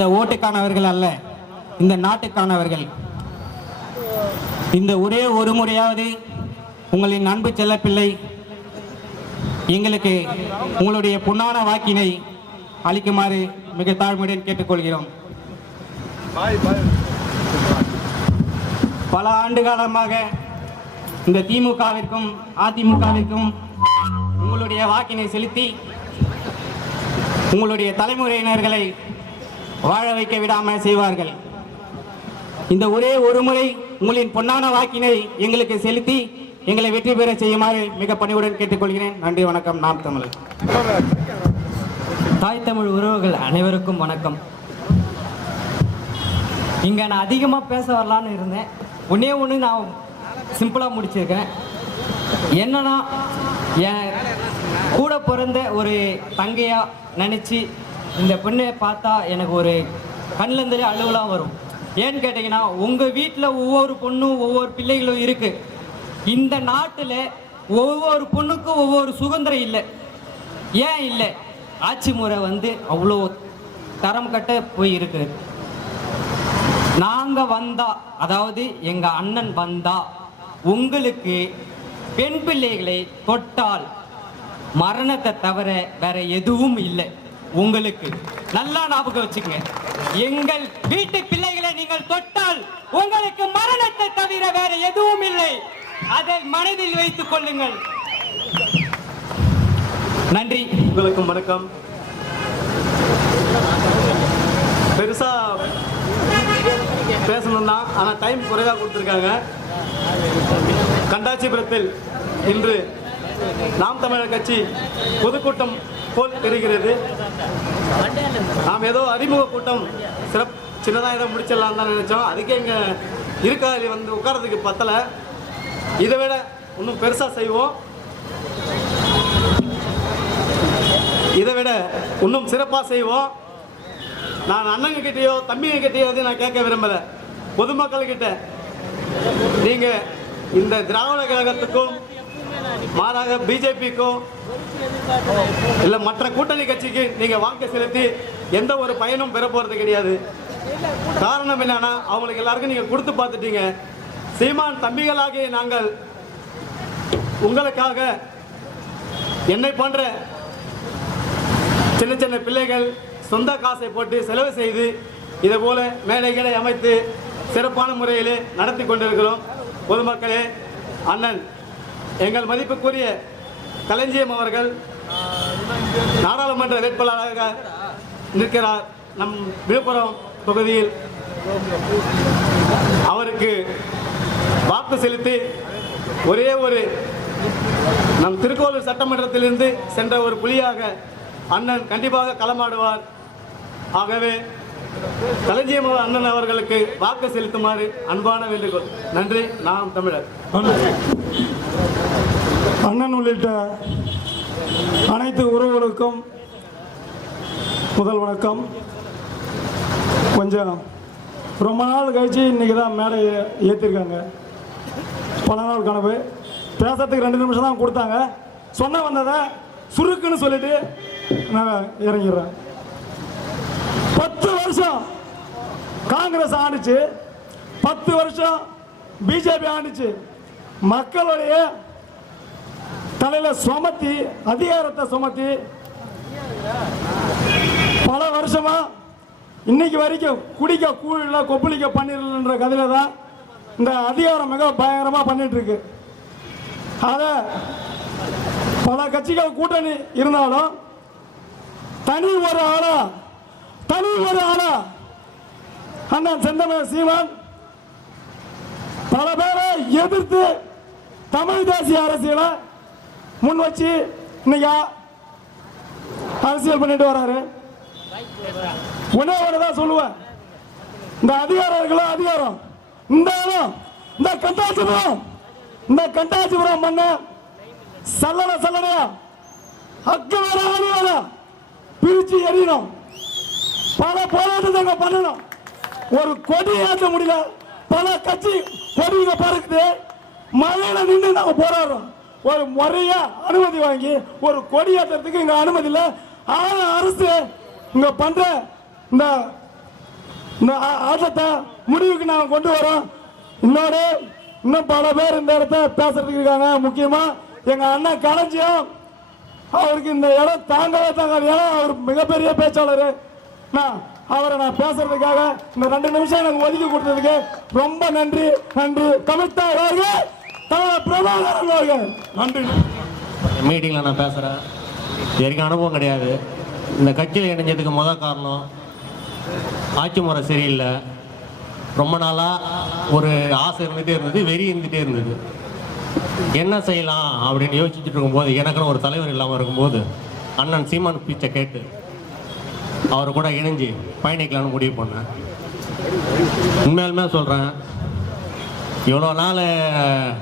இந்த ஓட்டுக்கானவர்கள் அல்ல இந்த நாட்டுக்கானவர்கள். இந்த ஒரே ஒரு முறையாவது உங்களின் அன்பு செல்லப்பிள்ளை எங்களுக்கு உங்களுடைய பொன்னான வாக்கினை அளிக்குமாறு மிக தாழ்மையுடன் கேட்டுக்கொள்கிறோம். பல ஆண்டு காலமாக இந்த திமுகவிற்கும் அதிமுகவிற்கும் உங்களுடைய வாக்கினை செலுத்தி உங்களுடைய தலைமுறையினர்களை வாழ வைக்க விடாமல் செய்வார்கள். இந்த ஒரே ஒரு முறை உங்களின் பொன்னான வாக்கினை எங்களுக்கு செலுத்தி எங்களை வெற்றி பெற செய்யுமாறு மிக பணிவுடன் கேட்டுக்கொள்கிறேன். நன்றி வணக்கம். நாம் தமிழ் தாய் தமிழ் உறவுகள் அனைவருக்கும் வணக்கம். இங்கே நான் அதிகமாக பேச வரலான்னு இருந்தேன். ஒன்றே ஒன்று நான் சிம்பிளாக முடிச்சிருக்கேன். என்னன்னா என் கூட பிறந்த ஒரு தங்கையாக நினச்சி இந்த பெண்ணை பார்த்தா எனக்கு ஒரு கண்ணிலேருந்தே அழுவலாம் வரும். ஏன்னு கேட்டிங்கன்னா உங்கள் வீட்டில் ஒவ்வொரு பொண்ணும் ஒவ்வொரு பிள்ளைகளும் இருக்குது இந்த நாட்டில் ஒவ்வொரு பொண்ணுக்கும் ஒவ்வொரு சுதந்திரம் இல்லை. ஏன் இல்லை? ஆட்சி முறை வந்து அவ்வளோ தரம் கட்ட போய் இருக்கு. நாங்கள் வந்தா அதாவது எங்கள் அண்ணன் வந்தா உங்களுக்கு பெண் பிள்ளைகளை தொட்டால் மரணத்தை தவிர வேற எதுவும் இல்லை. உங்களுக்கு நல்லா ஞாபகம் வச்சுக்கங்க. எங்கள் வீட்டு பிள்ளைகளை நீங்கள் தொட்டால் உங்களுக்கு மரணத்தை தவிர வேற எதுவும் இல்லை. அதை மனதில் வைத்துக் கொள்ளுங்கள். நன்றி. உங்களுக்கும் வணக்கம். பெருசா பேசணும் தான் ஆனால் டைம் குறைவாக கொடுத்துருக்காங்க கண்டாச்சிபுரத்தில் இன்று நாம் தமிழர் கட்சி பொதுக்கூட்டம் போல் தெரிகிறது. நாம் ஏதோ அறிமுக கூட்டம் சிறப் சின்னதாக ஏதோ முடிச்சிடலாம் தான் நினைச்சோம். அதுக்கே இங்கே இருக்காது வந்து உட்காரதுக்கு பத்தலை. இதை விட இன்னும் பெருசாக செய்வோம். இதை விட இன்னும் சிறப்பாக செய்வோம். நான் அண்ணங்க கிட்டேயோ தம்பிங்க கிட்டேயோ எதையும் நான் கேட்க விரும்பலை. பொதுமக்கள்கிட்ட நீங்கள் இந்த திராவிட கழகத்துக்கும் மாறாக பிஜேபிக்கும் இல்ல மற்ற கூட்டணி கட்சிக்கு நீங்க வாக்கு செலுத்தி எந்த ஒரு பயனும் பெற போறது கிடையாது. காரணம் என்னன்னா அவங்களுக்கு எல்லாருக்கும் நீங்க கொடுத்து பார்த்துட்டீங்க. சீமான் தம்பிகளாகிய நாங்கள் உங்களுக்காக என்னை போன்ற சின்ன சின்ன பிள்ளைகள் சொந்த காசை போட்டு செலவு செய்து இதை போல மேடைகளை அமைத்து சிறப்பான முறையில் நடத்தி கொண்டிருக்கிறோம். பொதுமக்களே அண்ணன் எங்கள் மதிப்புக்குரிய கலைஞ்சியம் அவர்கள் நாடாளுமன்ற வேட்பாளராக நிற்கிறார். நம் விழுப்புரம் தொகுதியில் அவருக்கு வாக்கு செலுத்தி ஒரே ஒரு நம் திருக்கோவில் சட்டமன்றத்திலிருந்து சென்ற ஒரு புலியாக அண்ணன் கண்டிப்பாக களமாடுவார். ஆகவே கலைஞ்சியம் அண்ணன் அவர்களுக்கு வாக்கு செலுத்துமாறு அன்பான வேண்டுகோள். நன்றி. நாம் தமிழர். அண்ணன் உள்ளிட்ட அனைத்து உறவுகளுக்கும் முதல் வணக்கம். கொஞ்சம் ரொம்ப நாள் கழிச்சு இன்னைக்கு தான் மேடை ஏற்றிருக்காங்க பல நாள் கனவு. பேசுறதுக்கு ரெண்டு நிமிஷம் தான் கொடுத்தாங்க. சொன்ன வந்ததை சுருக்குன்னு சொல்லிட்டு நான் இறங்கிடுறேன். பத்து வருஷம் காங்கிரஸ் ஆண்டுச்சு. பத்து வருஷம் பிஜேபி ஆண்டுச்சு. மக்களுடைய தலையில சுமத்தி அதிகாரத்தை சுமத்தி பல வருஷமா இன்னைக்கு வரைக்கும் குடிக்க கூழில் கொப்பளிக்க பண்ணிடலன்ற கதையில தான் இந்த அதிகாரம் மிக பயங்கரமா பண்ணிட்டு இருக்கு அத பல கட்சிகள் கூட்டணி இருந்தாலும் தனி ஒரு ஆளா தனி ஒரு ஆளா அண்ணன் செந்தமிழ் சீமான் பல பேரை எதிர்த்து தமிழ் தேசிய அரசியலை முன் வச்சு இன்னைக்கு அரசியல் பண்ணிட்டு வராரு. ஒன்னே ஒன்று சொல்லுவேன். இந்த அதிகாரம் இருக்குல்ல அதிகாரம். இந்த இடம், இந்த கண்டாச்சிபுரம் இந்த கண்டாச்சிபுரம் மண்ண சல்லட சல்லடையா? அக்க வேற. பிரிச்சு எறியணும். பல போராட்டத்தை பண்ணணும். ஒரு கொடி ஏற்ற முடியல. பல கட்சி கொடிங்க பறக்குது. மழையில நின்று நாங்க போராடுறோம். ஒரு முறையா அனுமதி வாங்கி ஒரு கொடியேற்றத்துக்கு இங்க அனுமதி இல்லை. ஆனா அரசு இங்க பண்ற இந்த இந்த ஆ- ஆட்டத்தை முடிவுக்கு நாங்கள் கொண்டு வரோம். இன்னொரு இன்னும் பல பேர் இந்த இடத்த பேசுறதுக்கு இருக்காங்க. முக்கியமா எங்க அண்ணன் களஞ்சியம் அவருக்கு இந்த இடம் தாங்கவே தாங்காது. ஏன்னா அவர் மிகப்பெரிய பேச்சாளர். நான் அவரை நான் பேசுறதுக்காக இந்த ரெண்டு நிமிஷம் எனக்கு ஒதுக்கி கொடுத்ததுக்கு ரொம்ப நன்றி. நன்றி. கமித்தா பிரபாகரன் அவர்கள் நன்றி. மீட்டிங்கில் நான் பேசுகிறேன் எனக்கு அனுபவம் கிடையாது. இந்த கட்சியில் இணைஞ்சதுக்கு முதல் காரணம் ஆட்சி முறை சரியில்லை. ரொம்ப நாளாக ஒரு ஆசை இருந்துகிட்டே இருந்தது வெறி இருந்துகிட்டே இருந்தது. என்ன செய்யலாம் அப்படின்னு யோசிச்சுட்டு இருக்கும்போது எனக்குன்னு ஒரு தலைவர் இல்லாமல் இருக்கும்போது அண்ணன் சீமான் பீச்சை கேட்டு அவர் கூட இணைஞ்சு பயணிக்கலாம்னு முடிவு பண்ணேன். உண்மையாலுமே சொல்கிறேன் இவ்வளோ நாள்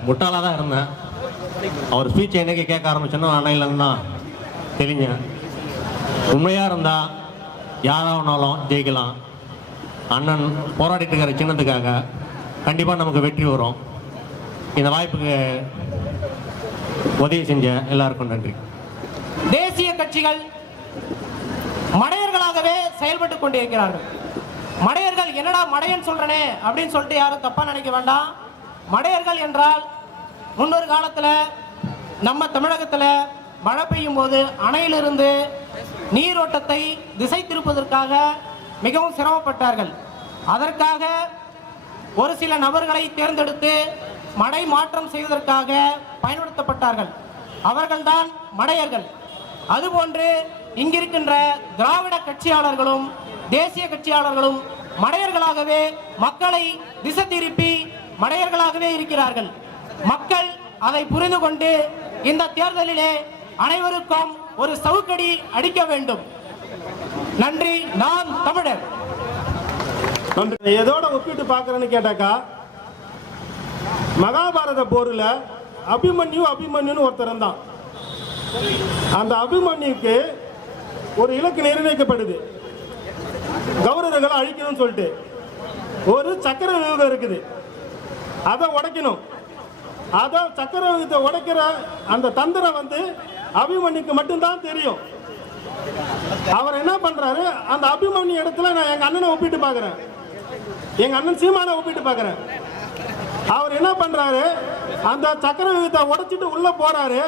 முட்டாளாக தான் இருந்தேன். அவர் ஸ்பீச் என்னைக்கு கேட்க ஆரம்பிச்சோன்னா அன்னையிலேருந்து தான் தெரிஞ்சேன் உண்மையாக இருந்தால் யாராவனாலும் ஜெயிக்கலாம். அண்ணன் போராடிட்டு இருக்கிற சின்னத்துக்காக கண்டிப்பாக நமக்கு வெற்றி வரும். இந்த வாய்ப்புக்கு உதவி செஞ்ச எல்லாருக்கும் நன்றி. தேசிய கட்சிகள் மடையர்களாகவே செயல்பட்டு கொண்டிருக்கிறார்கள். மடையர்கள் என்னடா மடையன் சொல்றனே அப்படின்னு சொல்லிட்டு யாரும் தப்பா நினைக்க வேண்டாம். மடையர்கள் என்றால் முன்னொரு காலத்தில் நம்ம தமிழகத்தில் மழை பெய்யும் போது அணையிலிருந்து நீரோட்டத்தை திசை திருப்பதற்காக மிகவும் சிரமப்பட்டார்கள். அதற்காக ஒரு சில நபர்களை தேர்ந்தெடுத்து மடை மாற்றம் செய்வதற்காக பயன்படுத்தப்பட்டார்கள். அவர்கள்தான் மடையர்கள். அதுபோன்று இங்கிருக்கின்ற திராவிட கட்சியாளர்களும் தேசிய கட்சியாளர்களும் மடையர்களாகவே மக்களை திசை திருப்பி மடையர்களாகவே இருக்கிறார்கள். மக்கள் அதை புரிந்து கொண்டு இந்த தேர்தலிலே அனைவருக்கும் ஒரு சவுக்கடி அடிக்க வேண்டும். நன்றி நான் தமிழர். நன்றி. எதோட ஒப்பிட்டு பார்க்குறேன்னு கேட்டாக்கா மகாபாரத போர்ல அபிமன்யு அபிமன்யுன்னு ஒருத்தர் இருந்தான். அந்த அபிமன்யுக்கு ஒரு இலக்கு நிர்ணயிக்கப்படுது. கௌரவர்களை அழிக்கணும்னு சொல்லிட்டு. ஒரு சக்கர வியூகம் இருக்குது. அதை உடைக்கணும். அதை சக்கர உடைக்கிற அந்த தந்திரம் வந்து அபிமன்யுக்கு மட்டும்தான் தெரியும். அவர் என்ன பண்றாரு? அந்த அபிமன்யு இடத்துல நான் எங்க அண்ணனை ஒப்பிட்டு பாக்குறேன் எங்க அண்ணன் சீமான ஒப்பிட்டு பாக்குறேன் அவர் என்ன பண்றாரு? அந்த சக்கர விகிதத்தை உடைச்சிட்டு உள்ள போறாரு.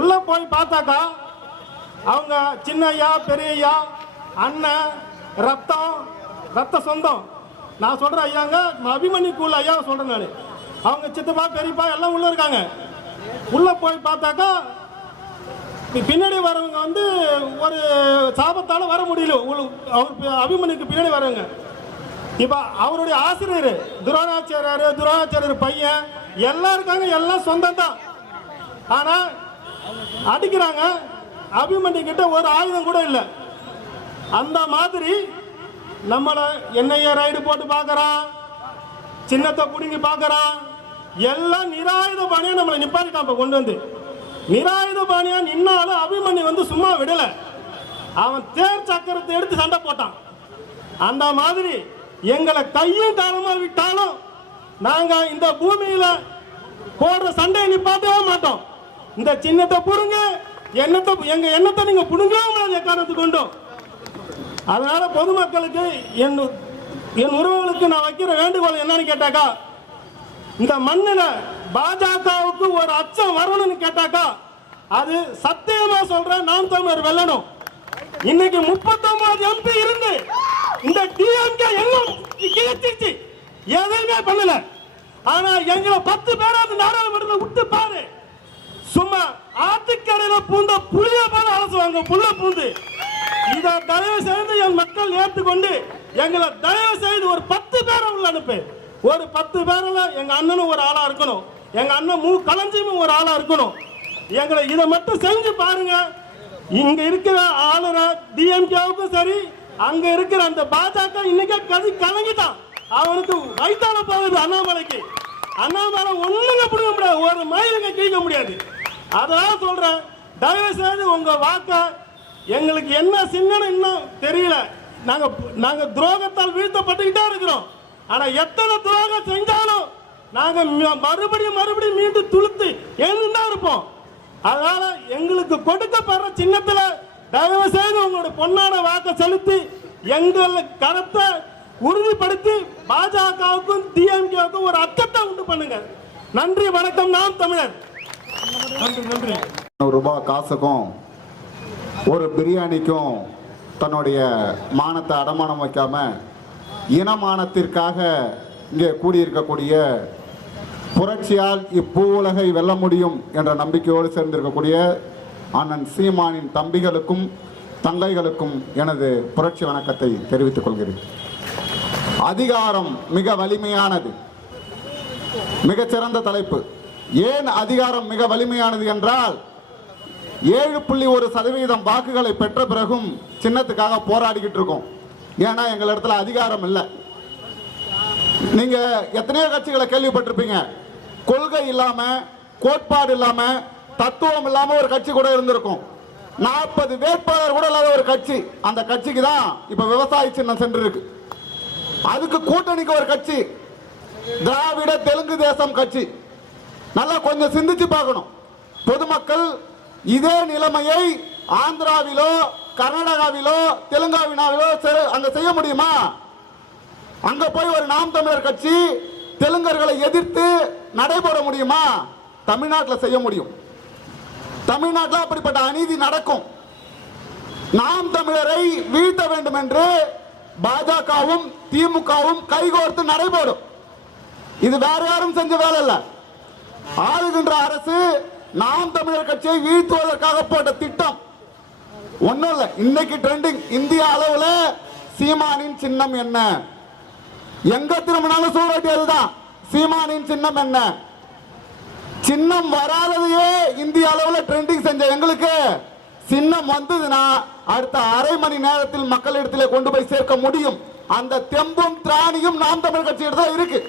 உள்ள போய் பார்த்தாக்கா அவங்க சின்ன ஐயா அண்ணன் ரத்தம் ரத்த சொந்தம். நான் சொல்றேன் ஐயாங்க அபிமன்யுக்குள்ள ஐயாவை சொல்றேன் நான். அவங்க சித்தப்பா பெரியப்பா எல்லாம் உள்ள இருக்காங்க. உள்ள போய் பார்த்தாக்கா பின்னாடி வரவங்க வந்து ஒரு சாபத்தால வர முடியல. உங்களுக்கு அவர் அபிமன்யுக்கு பின்னாடி வரவங்க. இப்போ அவருடைய ஆசிரியர் துரோணாச்சாரியார் துரோணாச்சாரியர் பையன் எல்லாம் இருக்காங்க எல்லாம் சொந்தம் தான் ஆனால் அடிக்கிறாங்க. அபிமன்யு கிட்ட ஒரு ஆயுதம் கூட இல்லை. அந்த மாதிரி நம்மளை என்னைய ரைடு போட்டு பார்க்கறான் சின்னத்தை பிடுங்கி பார்க்கறான் எல்லாம் நிராயுத பாணியாக நம்மளை நிப்பாட்டிட்டான் இப்போ கொண்டு வந்து. நிராயுத பாணியாக நின்னாலும் அபிமன்யு வந்து சும்மா விடலை. அவன் தேர் சக்கரத்தை எடுத்து சண்டை போட்டான். அந்த மாதிரி எங்களை கையும் காலமாக விட்டாலும் நாங்கள் இந்த பூமியில் போடுற சண்டையை நிப்பாட்டவே மாட்டோம். இந்த சின்னத்தை புடுங்க எண்ணத்தை எங்கள் எண்ணத்தை நீங்கள் புடுங்கவே முடியாது எக்காரணத்துக்கு கொண்டோம்? அதனால பொதுமக்களுக்கு என் என் உறவுகளுக்கு நான் வைக்கிற வேண்டுகோள் என்னன்னு கேட்டாக்கா இந்த மண்ணில் பாஜகவுக்கு ஒரு அச்சம் வரணும்னு கேட்டாக்கா அது சத்தியமா சொல்றேன் நாம் தமிழர் வெல்லணும். இன்னைக்கு 39 எம்பி இருந்து இந்த டிஎம்கே எல்லாம் கிழிச்சிருச்சு. எதுவுமே பண்ணல. ஆனா எங்களை பத்து பேராவது நாடாளுமன்றத்தில் விட்டு பாரு. சும்மா ஆத்துக்கரையில பூந்த புளிய போல அலசுவாங்க புள்ள பூந்து. இதை தயவு செய்து என் மக்கள் ஏற்றுக்கொண்டு எங்களை தயவு செய்து ஒரு பத்து பேரை உள்ள அனுப்பு. ஒரு பத்து பேரில் எங்க அண்ணனும் ஒரு ஆளா இருக்கணும். எங்க அண்ணன் மு. கலஞ்சியும் ஒரு ஆளா இருக்கணும். எங்களை இதை மட்டும் செஞ்சு பாருங்க. இங்க இருக்கிற ஆளுநர் டிஎம்கேவுக்கும் சரி அங்க இருக்கிற அந்த பாஜக இன்னைக்கே கதி கலங்கிட்டான். அவனுக்கு வைத்தால போகுது அண்ணாமலைக்கு. அண்ணாமலை ஒண்ணுங்க பிடிக்க முடியாது. ஒரு மயிலுங்க கிழிக்க முடியாது. அதனால சொல்றேன் தயவு செய்து உங்க வாக்க எங்களுக்கு என்ன சிந்தனை இன்னும் தெரியல. நாங்க நாங்க துரோகத்தால் வீழ்த்தப்பட்டுக்கிட்டே இருக்கிறோம். ஆனா எத்தனை துரோகம் செஞ்சாலும் நாங்க மறுபடியும் மறுபடியும் மீண்டும் துளுத்து எழுந்துதான் இருப்போம். அதனால எங்களுக்கு கொடுக்கப்படுற சின்னத்துல தயவு செய்து உங்களோட பொன்னான வாக்க செலுத்தி எங்கள் கருத்தை உறுதிப்படுத்தி பாஜகவுக்கும் டிஎம்கேவுக்கும் ஒரு அச்சத்தை உண்டு பண்ணுங்க. நன்றி வணக்கம். நாம் தமிழர். நன்றி நன்றி. ரூபாய் காசுக்கும் ஒரு பிரியாணிக்கும் தன்னுடைய மானத்தை அடமானம் வைக்காம இனமானத்திற்காக இங்கே கூடியிருக்கக்கூடிய புரட்சியால் இப்பூ உலகை வெல்ல முடியும் என்ற நம்பிக்கையோடு சேர்ந்திருக்கக்கூடிய அண்ணன் சீமானின் தம்பிகளுக்கும் தங்கைகளுக்கும் எனது புரட்சி வணக்கத்தை தெரிவித்துக் கொள்கிறேன். அதிகாரம் மிக வலிமையானது. மிகச்சிறந்த தலைப்பு. ஏன் அதிகாரம் மிக வலிமையானது என்றால் ஏழு புள்ளி ஒரு சதவீதம் வாக்குகளை பெற்ற பிறகும் சின்னத்துக்காக போராடிக்கிட்டு இருக்கோம். ஏன்னா எங்கள் இடத்துல அதிகாரம் இல்லை. நீங்க எத்தனையோ கட்சிகளை கேள்விப்பட்டிருப்பீங்க. கொள்கை இல்லாம கோட்பாடு இல்லாம தத்துவம் இல்லாம ஒரு கட்சி கூட இருந்திருக்கும். நாற்பது வேட்பாளர் கூட இல்லாத ஒரு கட்சி அந்த கட்சிக்கு தான் இப்ப விவசாய சின்னம் சென்றிருக்கு. அதுக்கு கூட்டணிக்கு ஒரு கட்சி திராவிட தெலுங்கு தேசம் கட்சி. நல்லா கொஞ்சம் சிந்திச்சு பார்க்கணும். பொதுமக்கள் இதே நிலைமையை ஆந்திராவிலோ கர்நாடகாவிலோ தெலுங்காவினாவிலோ செ- அங்க செய்ய முடியுமா? அங்க போய் ஒரு நாம் தமிழர் கட்சி தெலுங்கர்களை எதிர்த்து நடைபெற முடியுமா? தமிழ்நாட்டில் செய்ய முடியும். தமிழ்நாட்டில் அப்படிப்பட்ட அநீதி நடக்கும். நாம் தமிழரை வீழ்த்த வேண்டும் என்று பாஜகவும் திமுகவும் கைகோர்த்து நடைபெறும் இது வேற யாரும் செஞ்ச வேலை இல்லை. ஆளுகின்ற அரசு நாம் தமிழர் கட்சியை வீழ்த்துவதற்காக போட்ட திட்டம். ஒன்றும் இல்லை. இன்னைக்கு ட்ரெண்டிங் இந்திய அளவில் சீமானின் சின்னம் என்ன? எங்க திரும்பினாலும் சூறாட்டி தான் சீமானின் சின்னம் என்ன? சின்னம் வராததையே இந்திய அளவில் ட்ரெண்டிங் செஞ்ச எங்களுக்கு. சின்னம் வந்ததுன்னா அடுத்த அரை மணி நேரத்தில் மக்களிடத்திலே கொண்டு போய் சேர்க்க முடியும். அந்த தெம்பும் திராணியும் நாம் தமிழ் கட்சியிடம் தான் இருக்கு.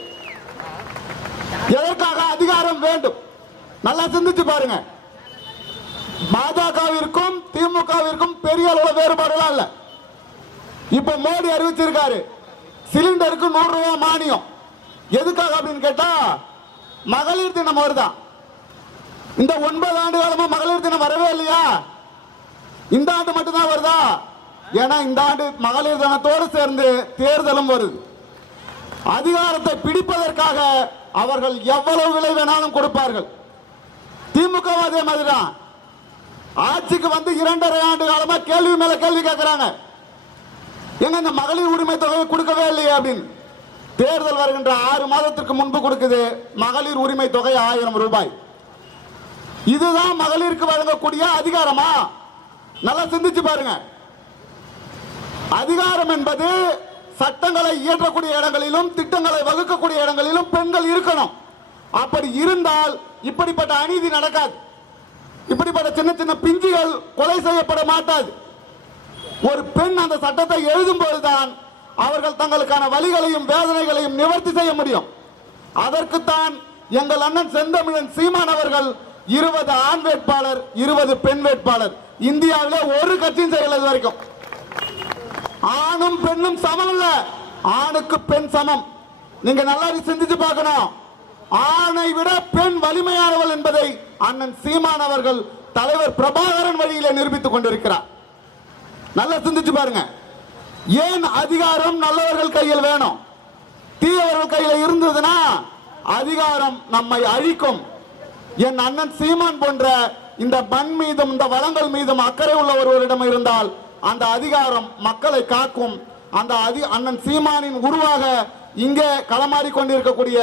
எதற்காக அதிகாரம் வேண்டும்? நல்லா சிந்திச்சு பாருங்க. பாஜகவிற்கும் திமுகவிற்கும் பெரிய அளவுல வேறுபாடுலாம் இல்ல. இப்ப மோடி அறிவிச்சிருக்காரு சிலிண்டருக்கு நூறு ரூபாய் மானியம். எதுக்காக அப்படின்னு கேட்டா மகளிர் தினம் வருதான் இந்த ஒன்பது ஆண்டு காலமா மகளிர் தினம் வரவே இல்லையா? இந்த ஆண்டு மட்டும்தான் வருதா? ஏன்னா இந்த ஆண்டு மகளிர் தினத்தோடு சேர்ந்து தேர்தலும் வருது. அதிகாரத்தை பிடிப்பதற்காக அவர்கள் எவ்வளவு விலை வேணாலும் கொடுப்பார்கள். திமுக அதே மாதிரிதான். ஆட்சிக்கு வந்து இரண்டரை ஆண்டு காலமா கேள்வி மேல கேள்வி கேட்கிறாங்க எங்க இந்த மகளிர் உரிமை தொகையை கொடுக்கவே இல்லையே அப்படின்னு. தேர்தல் வருகின்ற ஆறு மாதத்திற்கு முன்பு கொடுக்குது மகளிர் உரிமை தொகை ஆயிரம் ரூபாய். இதுதான் மகளிருக்கு வழங்கக்கூடிய அதிகாரமா? நல்லா சிந்திச்சு பாருங்க. அதிகாரம் என்பது சட்டங்களை இயற்றக்கூடிய இடங்களிலும் திட்டங்களை வகுக்கக்கூடிய இடங்களிலும் பெண்கள் இருக்கணும். அப்படி இருந்தால் இப்படிப்பட்ட அநீதி நடக்காது. இப்படிப்பட்ட சின்ன சின்ன பிஞ்சுகள் கொலை செய்யப்பட மாட்டாது. ஒரு பெண் அந்த சட்டத்தை எழுதும் போதுதான் அவர்கள் தங்களுக்கான வலிகளையும் வேதனைகளையும் நிவர்த்தி செய்ய முடியும். அதற்குத்தான் எங்கள் அண்ணன் செந்தமிழன் சீமான் அவர்கள் இருபது ஆண் வேட்பாளர் இருபது பெண் வேட்பாளர். இந்தியாவிலே ஒரு கட்சியும் செய்யல இது வரைக்கும். ஆணும் பெண்ணும் சமம் இல்ல ஆணுக்கு பெண் சமம். நீங்க நல்லா சிந்திச்சு பார்க்கணும். ஆணை விட பெண் வலிமையானவள் என்பதை அண்ணன் சீமான் அவர்கள் தலைவர் பிரபாகரன் வழியிலே நிரூபித்துக் கொண்டிருக்கிறார். நல்லா சிந்திச்சு பாருங்க. ஏன் அதிகாரம் நல்லவர்கள் கையில் வேணும்? தீயவர்கள் கையில் இருந்ததுன்னா அதிகாரம் நம்மை அழிக்கும். என் அண்ணன் சீமான் போன்ற இந்த மண் மீதும் இந்த வளங்கள் மீதும் அக்கறை உள்ள ஒருவரிடம் இருந்தால் அந்த அதிகாரம் மக்களை காக்கும். அந்த அதி அண்ணன் சீமானின் உருவாக இங்கே களமாறி கொண்டிருக்கக்கூடிய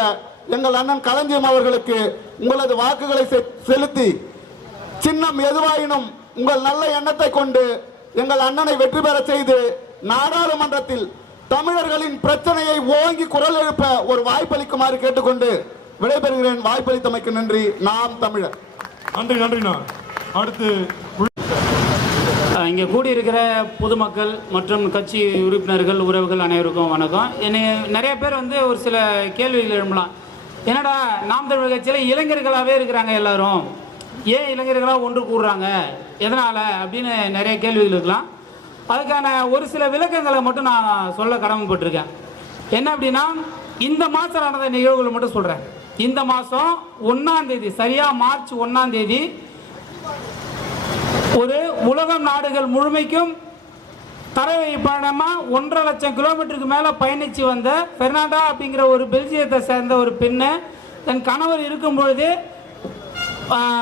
எங்கள் அண்ணன் களஞ்சியம் அவர்களுக்கு உங்களது வாக்குகளை செலுத்தி சின்னம் எதுவாயினும் உங்கள் நல்ல எண்ணத்தை கொண்டு எங்கள் அண்ணனை வெற்றி பெற செய்து நாடாளுமன்றத்தில் தமிழர்களின் பிரச்சனையை ஓங்கி குரல் எழுப்ப ஒரு வாய்ப்பளிக்குமாறு கேட்டுக்கொண்டு விடைபெறுகிறேன். வாய்ப்பளித்தமைக்கு நன்றி. நாம் தமிழர். நன்றி நன்றிண்ணா அடுத்து இங்கே கூடியிருக்கிற பொதுமக்கள் மற்றும் கட்சி உறுப்பினர்கள் உறவுகள் அனைவருக்கும் வணக்கம். என்னை நிறைய பேர் வந்து ஒரு சில கேள்விகள் எழும்பலாம். என்னடா நாம் தமிழர் கட்சியில் இளைஞர்களாகவே இருக்கிறாங்க எல்லாரும். ஏன் இளைஞர்களாக ஒன்று கூடுறாங்க? எதனால்? அப்படின்னு நிறைய கேள்விகள் இருக்கலாம். அதுக்கான ஒரு சில விளக்கங்களை மட்டும் நான் சொல்ல கடமைப்பட்டிருக்கேன். என்ன அப்படின்னா இந்த மாதம் நடந்த நிகழ்வுகள் மட்டும் சொல்கிறேன் இந்த மாதம் ஒன்றாந்தேதி சரியாக மார்ச் ஒன்றாந்தேதி ஒரு உலகம் நாடுகள் முழுமைக்கும் தரவை பாடமாக ஒன்றரை லட்சம் கிலோமீட்டருக்கு மேலே பயணித்து வந்த பெர்னாண்டா அப்படிங்கிற ஒரு பெல்ஜியத்தை சேர்ந்த ஒரு பெண்ணை. தன் கணவர் இருக்கும் பொழுது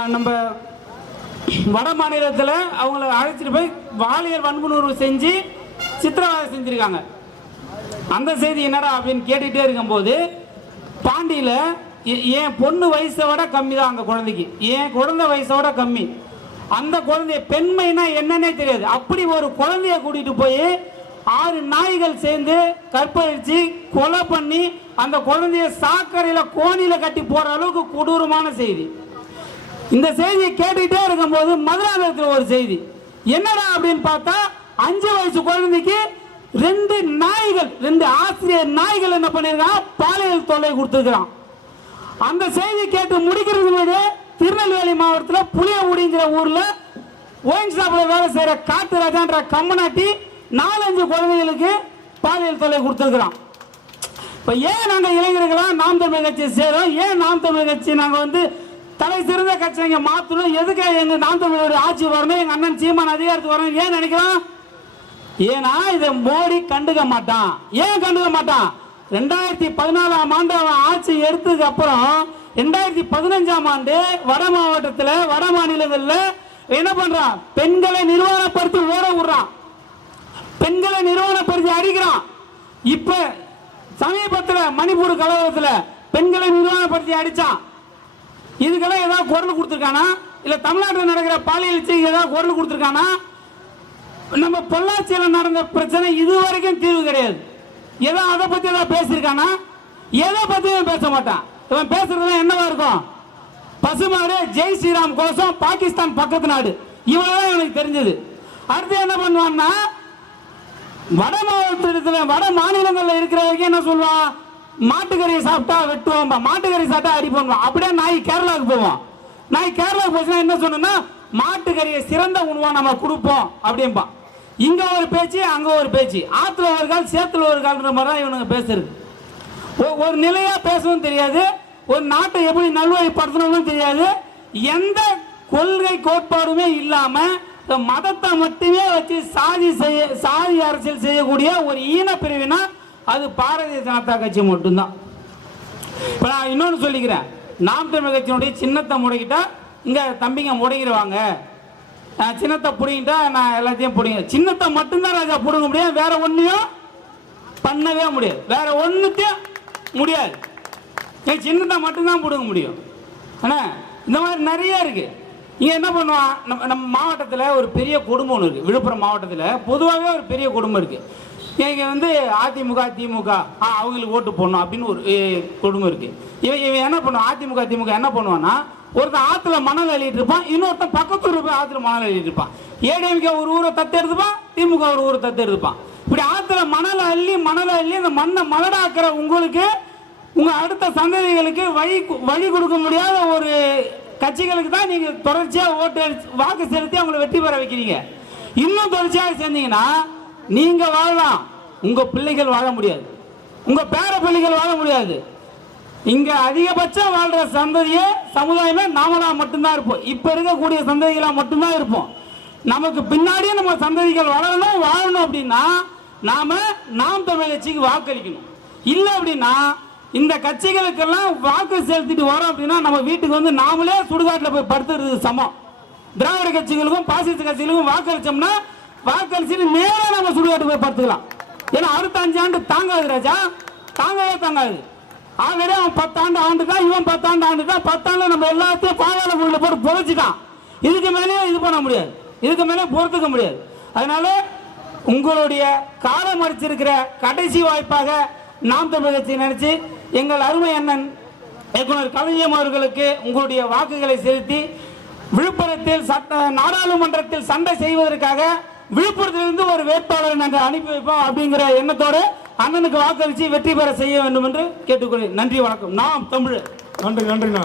நம்ம வட மாநிலத்தில் அவங்கள அழைச்சிட்டு போய் பாலியல் வன்புணர்வு செஞ்சு சித்திரவதை செஞ்சுருக்காங்க. அந்த செய்தி என்னடா அப்படின்னு கேட்டுகிட்டே இருக்கும்போது பாண்டியில் எ- என் பொண்ணு வயசை விட கம்மி தான் அந்த குழந்தைக்கு. என் குழந்தை வயசை விட கம்மி. அந்த குழந்தைய பெண்மைனா என்னன்னே தெரியாது. அப்படி ஒரு குழந்தைய கூட்டிட்டு போய் ஆறு நாய்கள் சேர்ந்து கற்பழிச்சு கொலை பண்ணி அந்த குழந்தைய சாக்கரையில கோணியில கட்டி போற அளவுக்கு கொடூரமான செய்தி. இந்த செய்தியை கேட்டுக்கிட்டே இருக்கும்போது மதுராந்தகத்தில் ஒரு செய்தி. என்னடா அப்படின்னு பார்த்தா அஞ்சு வயசு குழந்தைக்கு ரெண்டு நாய்கள் ரெண்டு ஆசிரியர் நாய்கள் என்ன பண்ணிருக்கான் பாலியல் தொல்லை கொடுத்துருக்கிறான். அந்த செய்தி கேட்டு முடிக்கிறது முன்னாடி திருநெல்வேலி மாவட்டத்தில் புளியங்குடிங்கிற ஊரில் ஒயின் வேலை செய்கிற காட்டு ராஜான்ற கம்மநாட்டி நாலஞ்சு குழந்தைகளுக்கு பாலியல் தொலை கொடுத்துருக்குறான். இப்போ ஏன் நாங்கள் இளைஞர்களாக நாம் தமிழ் கட்சி சேரும் ஏன் நாம் தமிழ் கட்சி நாங்கள் வந்து தலை சிறந்த கட்சி இங்கே மாற்றணும் எதுக்கு எங்கள் நாம் தமிழோட ஆட்சி வரணும்? எங்கள் அண்ணன் சீமான் அதிகாரத்துக்கு வரணும் ஏன் நினைக்கிறோம் ஏன்னா இதை மோடி கண்டுக்க மாட்டான். ஏன் கண்டுக்க மாட்டான்? ரெண்டாயிரத்தி பதினாலாம் ஆண்டு அவன் ஆட்சி எடுத்ததுக்கு அப்புறம் ரெண்டாயிரத்தி பதினஞ்சாம் ஆண்டு வட மாவட்டத்தில் வட மாநிலங்களில் என்ன பண்றான்? பெண்களை நிர்வாணப்படுத்தி ஓட விடுறான். பெண்களை நிறுவனப்படுத்தி அடிக்கிறான். இப்ப சமீபத்தில் மணிப்பூர் கலவரத்தில் பெண்களை நிர்வாணப்படுத்தி அடிச்சான். இதுக்கெல்லாம் ஏதாவது குரல் கொடுத்துருக்கானா? இல்லை தமிழ்நாட்டில் நடக்கிற பாலியல் செய்தி ஏதாவது குரல் கொடுத்துருக்கானா? நம்ம பொள்ளாச்சியில் நடந்த பிரச்சனை இது வரைக்கும் தீர்வு கிடையாது. ஏதோ அதை பற்றி ஏதாவது பேசியிருக்கானா? எதை பற்றியும் பேச மாட்டான். இவன் பேசுறதுலாம் என்னவா இருக்கும் பசுமாடு ஜெய் ஸ்ரீராம் கோசம் பாகிஸ்தான் பக்கத்து நாடு. இவ்வளவுதான் எனக்கு தெரிஞ்சது. அடுத்து என்ன பண்ணுவான்னா வட மாவட்டத்தில் வட மாநிலங்களில் இருக்கிற வரைக்கும் என்ன சொல்லுவான்? மாட்டுக்கறி சாப்பிட்டா வெட்டுவோம் மாட்டுக்கறி சாப்பிட்டா அடிப்போம் அப்படியே நாய் கேரளாவுக்கு போவோம் நாய் கேரளாவுக்கு போச்சுன்னா என்ன சொன்னா மாட்டுக்கறியை சிறந்த உணவா நம்ம கொடுப்போம் அப்படின்பா. இங்க ஒரு பேச்சு அங்க ஒரு பேச்சு. ஆத்துல ஒரு கால் சேத்துல ஒரு கால்ன்ற மாதிரி தான் இவனுங்க பேசுறது. ஒரு நிலையா பேசவும் தெரியாது. ஒரு நாட்டை எப்படி நல்வழிப்படுத்தணும்னு தெரியாது. எந்த கொள்கை கோட்பாடுமே இல்லாம இந்த மதத்தை மட்டுமே வச்சு சாதி செய்ய சாதி அரசியல் செய்யக்கூடிய ஒரு ஈன பிரிவினா அது பாரதிய ஜனதா கட்சி மட்டும்தான். இப்போ நான் இன்னொன்று சொல்லிக்கிறேன். நாம் தமிழ் கட்சியினுடைய சின்னத்தை முடக்கிட்டா இங்கே தம்பிங்க முடங்கிடுவாங்க நான் சின்னத்தை பிடிங்கிட்டா நான் எல்லாத்தையும் பிடிங்க. சின்னத்தை மட்டும்தான் ராஜா பிடுங்க முடியும் வேற ஒன்றையும் பண்ணவே முடியாது. வேற ஒன்றுத்தையும் முடியாது. ஏன் சின்னதாக மட்டும்தான் பிடுங்க முடியும். ஆனால் இந்த மாதிரி நிறைய இருக்குது இங்கே என்ன பண்ணுவான்? நம்ம நம்ம மாவட்டத்தில் ஒரு பெரிய குடும்பம் ஒன்று இருக்குது விழுப்புரம் மாவட்டத்தில் பொதுவாகவே ஒரு பெரிய குடும்பம் இருக்குது இங்கே வந்து அதிமுக திமுக ஆ அவங்களுக்கு ஓட்டு போடணும் அப்படின்னு ஒரு குடும்பம் இருக்குது இவன் இவன் என்ன பண்ணுவான்? அதிமுக திமுக என்ன பண்ணுவான்னா ஒருத்தன் ஆற்றுல மணல் அழிட்டு இருப்பான் இன்னொருத்தன் பக்கத்து ஊர் போய் ஆற்றுல மணல் அழிட்டு இருப்பான். ஏடிஎம்கே ஒரு ஊரை தத்து எடுத்துப்பான் திமுக ஒரு ஊரை தத்து எடுத்துப்பான். இப்படி ஆற்றுல மணல் அள்ளி மணல் அள்ளி அந்த மண்ணை மலடாக்குற உங்களுக்கு உங்கள் அடுத்த சந்ததிகளுக்கு வழி வழி கொடுக்க முடியாத ஒரு கட்சிகளுக்கு தான் நீங்கள் தொடர்ச்சியாக ஓட்டு வாக்கு செலுத்தி அவங்களை வெற்றி பெற வைக்கிறீங்க. இன்னும் தொடர்ச்சியாக செஞ்சீங்கன்னா நீங்கள் வாழலாம். உங்கள் பிள்ளைகள் வாழ முடியாது. உங்கள் பேர பிள்ளைகள் வாழ முடியாது. இங்கே அதிகபட்சம் வாழ்கிற சந்ததியே சமுதாயமே நாமளாக மட்டும்தான் இருப்போம். இப்போ இருக்கக்கூடிய சந்ததிகளாக மட்டும்தான் இருப்போம். நமக்கு பின்னாடியே நம்ம சந்ததிகள் வளரணும் வாழணும் அப்படின்னா நாம் நாம் தமிழ் கட்சிக்கு வாக்களிக்கணும். இல்லை அப்படின்னா இந்த கட்சிகளுக்கெல்லாம் வாக்கு செலுத்திட்டு வரோம் அப்படின்னா நம்ம வீட்டுக்கு வந்து நாமளே சுடுகாட்டில் போய் படுத்துறது சமம். திராவிட கட்சிகளுக்கும் பாசிச கட்சிகளுக்கும் வாக்களிச்சோம்னா வாக்களிச்சுட்டு நேராக நம்ம சுடுகாட்டு போய் படுத்துக்கலாம். ஏன்னா அடுத்த அஞ்சு ஆண்டு தாங்காது ராஜா. தாங்கவே தாங்காது. ஆகவே அவன் பத்தாண்டு ஆண்டுதான் இவன் பத்தாண்டு ஆண்டுதான் பத்தாண்டு நம்ம எல்லாத்தையும் பாதாள பொருளை போட்டு புதைச்சிட்டான். இதுக்கு மேலேயே இது பண்ண முடியாது. இதுக்கு மேலே பொறுத்துக்க முடியாது. அதனால உங்களுடைய காலம் அடிச்சிருக்கிற கடைசி வாய்ப்பாக நாம் தமிழ் கட்சி நினைச்சு எங்கள் அருமை அண்ணன் இயக்குனர் கவிஞம் அவர்களுக்கு உங்களுடைய வாக்குகளை செலுத்தி விழுப்புரத்தில் சட்ட நாடாளுமன்றத்தில் சண்டை செய்வதற்காக விழுப்புரத்திலிருந்து ஒரு வேட்பாளரை நாங்கள் அனுப்பி வைப்போம் அப்படிங்கிற எண்ணத்தோடு அண்ணனுக்கு வாக்களித்து வெற்றி பெற செய்ய வேண்டும் என்று கேட்டுக்கொள்கிறேன். நன்றி வணக்கம். நாம் தமிழ் நன்றி நன்றிண்ணா.